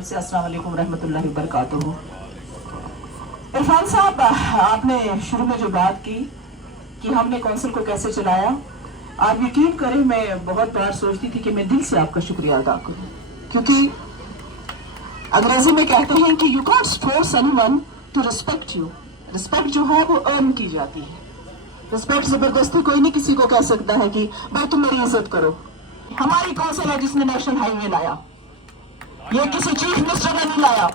अस्सलाम वालेकुम रहमतुल्लाहि व बरकातुहू। इरफान साहब, आपने शुरू में जो बात की कि हमने कौंसिल को कैसे चलाया, आप यकीन करें मैं बहुत बार सोचती थी कि मैं दिल से आपका शुक्रिया अदा करूं, क्योंकि अंग्रेजी में कहते हैं कि you can't force anyone to respect you. Respect जो है वो अर्न की जाती है। रिस्पेक्ट जबरदस्ती कोई नहीं किसी को कह सकता है कि भाई तुम मेरी इज्जत करो। हमारी कौंसिल है जिसने नेशनल हाईवे लाया, ये किसी चीफ मिनिस्टर ने नहीं लाया,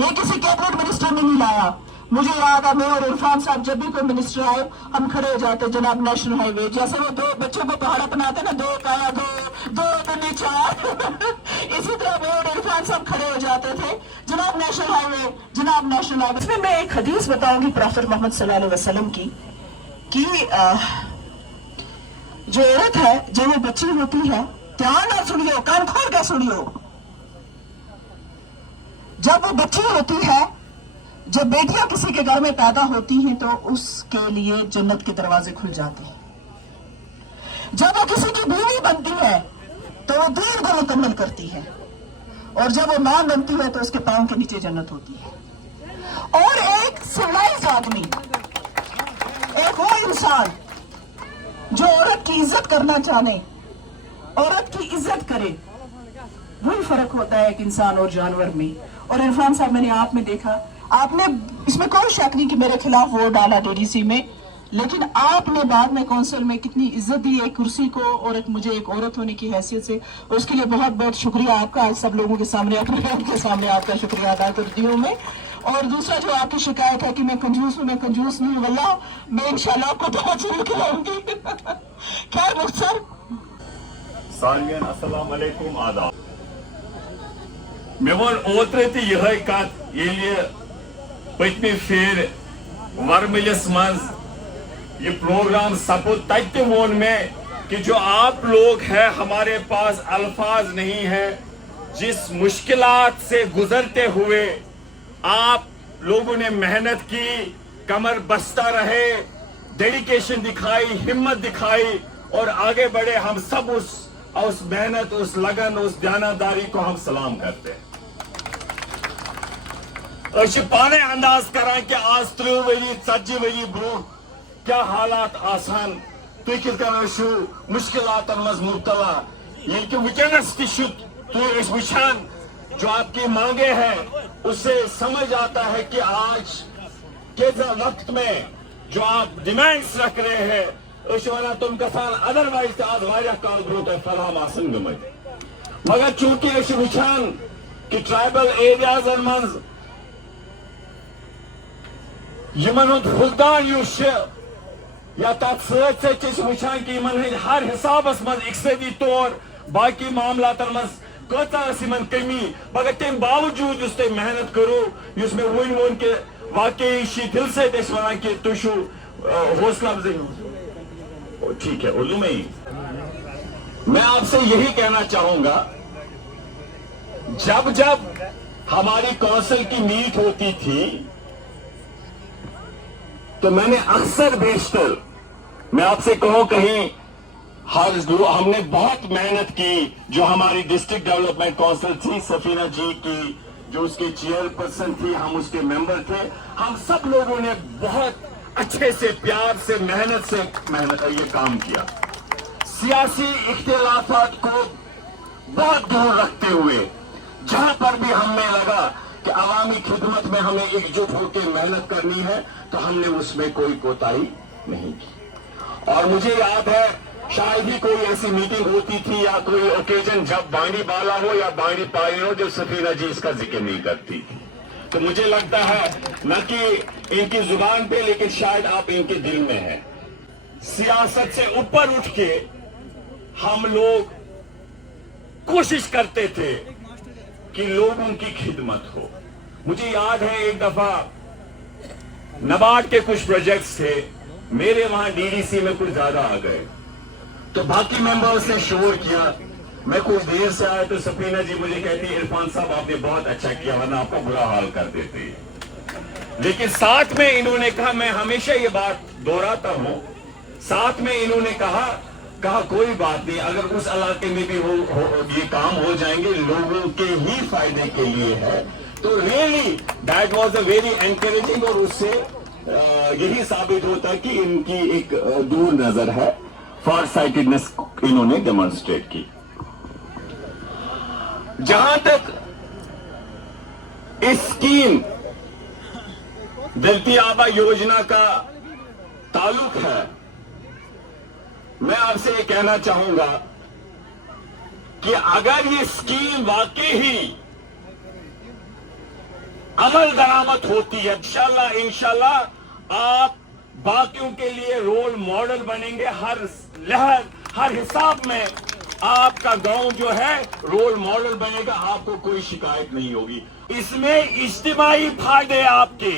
ये किसी कैबिनेट मिनिस्टर ने नहीं लाया। मुझे याद है मैं और इरफान साहब जब भी कोई मिनिस्टर आए हम खड़े हो जाते जनाब नेशनल हाईवे, जैसे वो दो बच्चों को पहाड़ा बनाते ना, दो काया दो दुनी चार, इसी तरह मैं और इरफान साहब खड़े हो जाते थे जनाब नेशनल हाईवे, जनाब नेशनल हाईवे। इसमें मैं एक हदीस बताऊंगी प्रॉफेट मोहम्मद सल्लल्लाहु अलैहि वसल्लम की कि जो औरत है जब वो बच्ची होती है, ध्यान ना सुनियो, कान खोल के सुनियो, जब वो बच्ची होती है, जब बेटियां किसी के घर में पैदा होती हैं तो उसके लिए जन्नत के दरवाजे खुल जाते हैं। जब वो किसी की बीवी बनती है तो वो दीन को मुकम्मल करती है, और जब वो मां बनती है तो उसके पांव के नीचे जन्नत होती है। और एक सिविलाइज्ड आदमी, एक वो इंसान जो औरत की इज्जत करना चाहे, औरत की इज्जत करे, वही फर्क होता है एक इंसान और जानवर में। और इरफान साहब, मैंने आप में देखा, आपने इसमें कोई शक नहीं कि मेरे खिलाफ वोट डाला डीडीसी में, लेकिन आपने बाद में कौंसिल में कितनी इज्जत दी एक कुर्सी को, और एक मुझे एक औरत होने की हैसियत से, और उसके लिए बहुत बहुत शुक्रिया आपका। आज सब लोगों के सामने, अपने सामने आपका शुक्रिया अदा करती हूँ मैं। और दूसरा जो आपकी शिकायत है कि मैं कंजूस हूँ, मैं कंजूस नहीं हूँ, वल्लाह मैं इंशाल्लाह आपको तो जरूर खिलाऊंगी। खैर मुख्तर सालियन अस्सलाम वालेकुम आदाब। मे वो ओत्र ते यह कत ये पत्मी फेर वरमलिस मज ये प्रोग्राम सपुद, तक वोन में कि जो आप लोग हैं हमारे पास अल्फाज नहीं है, जिस मुश्किलात से गुजरते हुए आप लोगों ने मेहनत की, कमर बस्ता रहे, डेडिकेशन दिखाई, हिम्मत दिखाई और आगे बढ़े। हम सब उस मेहनत, उस लगन, उस दयानतदारी को हम सलाम करते हैं। पाने अंदाज करान कि आज 30 वरी 40 वरी ब्रो क्या हालात आसान, तुम कित मुश्किलात मज मुबतला, ये कि वनस तुम जो आपकी मांगे हैं उससे समझ आता है कि आज के वक्त में जो आप डिमांड्स रख रहे हैं तुम गसान अदरवाइज आज वारिया काल ब्रो फराहम आसन गमत, मगर चूंकि वुचान कि ट्राइबल एरियाज मज फुलदान या तथ सचान कि हर हिसाबस मज इकतदी तौर बाकी मामलात मज कमी, मगर तम बावजूद तुम मेहनत करो, मे वन वोन कि वाकई दिल से वन कि तुम हौसला अफजाई। ठीक है, उर्दू में ही मैं आपसे यही कहना चाहूंगा, जब जब हमारी कौंसिल की मीट होती थी तो मैंने अक्सर बेशतर, मैं आपसे कहूं कहीं हमने बहुत मेहनत की। जो हमारी डिस्ट्रिक्ट डेवलपमेंट काउंसिल थी, सफीना जी की जो उसके चेयरपर्सन थी, हम उसके मेंबर थे, हम सब लोगों ने बहुत अच्छे से, प्यार से, मेहनत ये काम किया। सियासी इख्तिलाफात को बहुत दूर रखते हुए जहां पर भी हमें लगा कि अवामी खिदमत में हमें एकजुट होकर मेहनत करनी है तो हमने उसमें कोई कोताही नहीं की। और मुझे याद है शायद ही कोई ऐसी मीटिंग होती थी या कोई ओकेजन जब बाणी बाला हो या बाणी पाई हो जो सफीना जी इसका जिक्र नहीं करती थी। तो मुझे लगता है न कि इनकी जुबान पे, लेकिन शायद आप इनके दिल में है। सियासत से ऊपर उठ के हम लोग कोशिश करते थे कि लोगों की खिदमत हो। मुझे याद है एक दफा नबार्ड के कुछ प्रोजेक्ट्स थे, मेरे वहां डीडीसी में कुछ ज्यादा आ गए, तो बाकी मेंबर्स ने शोर किया। मैं कुछ देर से आया तो सफीना जी मुझे कहती, इरफान साहब आपने बहुत अच्छा किया, वरना आपको बुरा हाल कर देते। लेकिन साथ में इन्होंने कहा, मैं हमेशा ये बात दोहराता हूं, साथ में इन्होंने कहा کہا کوئی بات نہیں, اگر اس علاقے میں بھی یہ کام ہو جائیں گے, لوگوں کے ہی فائدے کے لیے ہے. تو really that was a very encouraging, اور اس سے یہی ثابت ہوتا ہے کہ ان کی ایک دور نظر ہے, فار سائٹڈنس انہوں نے ڈیمانسٹریٹ کی. جہاں تک اسکیم دلتی آبا یوجنا کا تعلق ہے, میں آپ سے یہ کہنا چاہوں گا کہ اگر یہ اسکیم واقعی ہی عمل درآمد ہوتی ہے, انشاءاللہ آپ باقیوں کے لیے رول ماڈل بنیں گے. ہر حساب میں آپ کا گاؤں جو ہے رول ماڈل بنے گا, آپ کو کوئی شکایت نہیں ہوگی. اس میں اجتماعی فائدے آپ کے,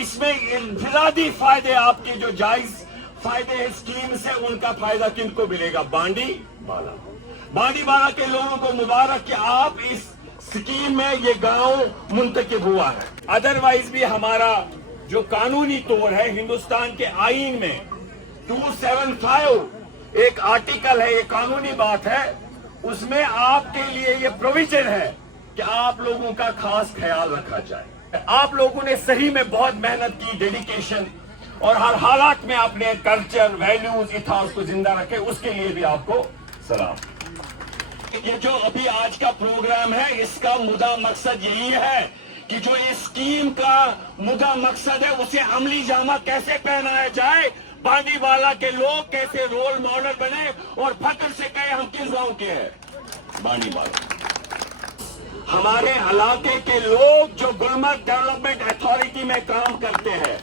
اس میں انفرادی فائدے آپ کے, جو جائز فائدے ہیں اسکیم سے, ان کا فائدہ کن کو ملے گا؟ بانڈی والا کے لوگوں کو مبارک کہ آپ اس اسکیم میں یہ گاؤں منتخب ہوا ہے. ادروائز بھی ہمارا جو قانونی طور ہے ہندوستان کے آئین میں 275 ایک آرٹیکل ہے, یہ قانونی بات ہے, اس میں آپ کے لیے یہ پروویژن ہے کہ آپ لوگوں کا خاص خیال رکھا جائے. آپ لوگوں نے صحیح میں بہت محنت کی, ڈیڈیکیشن, اور ہر حالات میں اپنے کلچر, ویلیوز, ایتھاس کو زندہ رکھے, اس کے لیے بھی آپ کو سلام. یہ جو ابھی آج کا پروگرام ہے, اس کا مدعا مقصد یہی ہے کہ جو اس اسکیم کا مدعا مقصد ہے اسے عملی جامہ کیسے پہنایا جائے, بانڈی والا کے لوگ کیسے رول ماڈل بنے اور فخر سے کہے ہم کس گاؤں کے ہیں, بانڈی والا. ہمارے علاقے کے لوگ جو گلمرگ ڈیولپمنٹ اتھارٹی میں کام کرتے ہیں,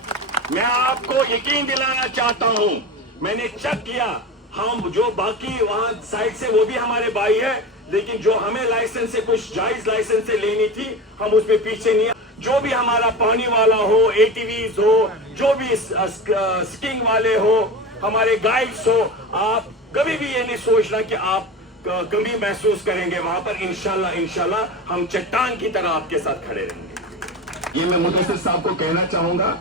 میں آپ کو یقین دلانا چاہتا ہوں, میں نے چیک کیا, ہم جو باقی وہاں سائٹ سے وہ بھی ہمارے بھائی ہیں, لیکن جو ہمیں لائسنس سے کچھ جائز لائسنس سے لینی تھی ہم اس پہ پیچھے نہیں. جو بھی ہمارا پانی والا ہو, ATVs ہو, جو بھی سکینگ والے ہو, ہمارے گائیڈز ہو, آپ کبھی بھی یہ نہیں سوچنا کہ آپ کمی محسوس کریں گے وہاں پر. انشاءاللہ ہم چٹان کی طرح آپ کے ساتھ کھڑے رہیں گے. یہ میں مدثر صاحب کو کہنا چاہوں گا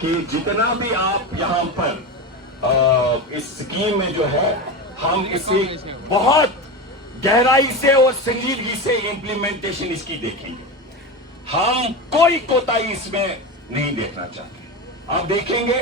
کہ جتنا بھی آپ یہاں پر اس اسکیم میں جو ہے, ہم اسے بہت گہرائی سے اور سنجیدگی سے امپلیمنٹیشن اس کی دیکھیں گے. ہم کوئی کوتاہی اس میں نہیں دیکھنا چاہتے. آپ دیکھیں گے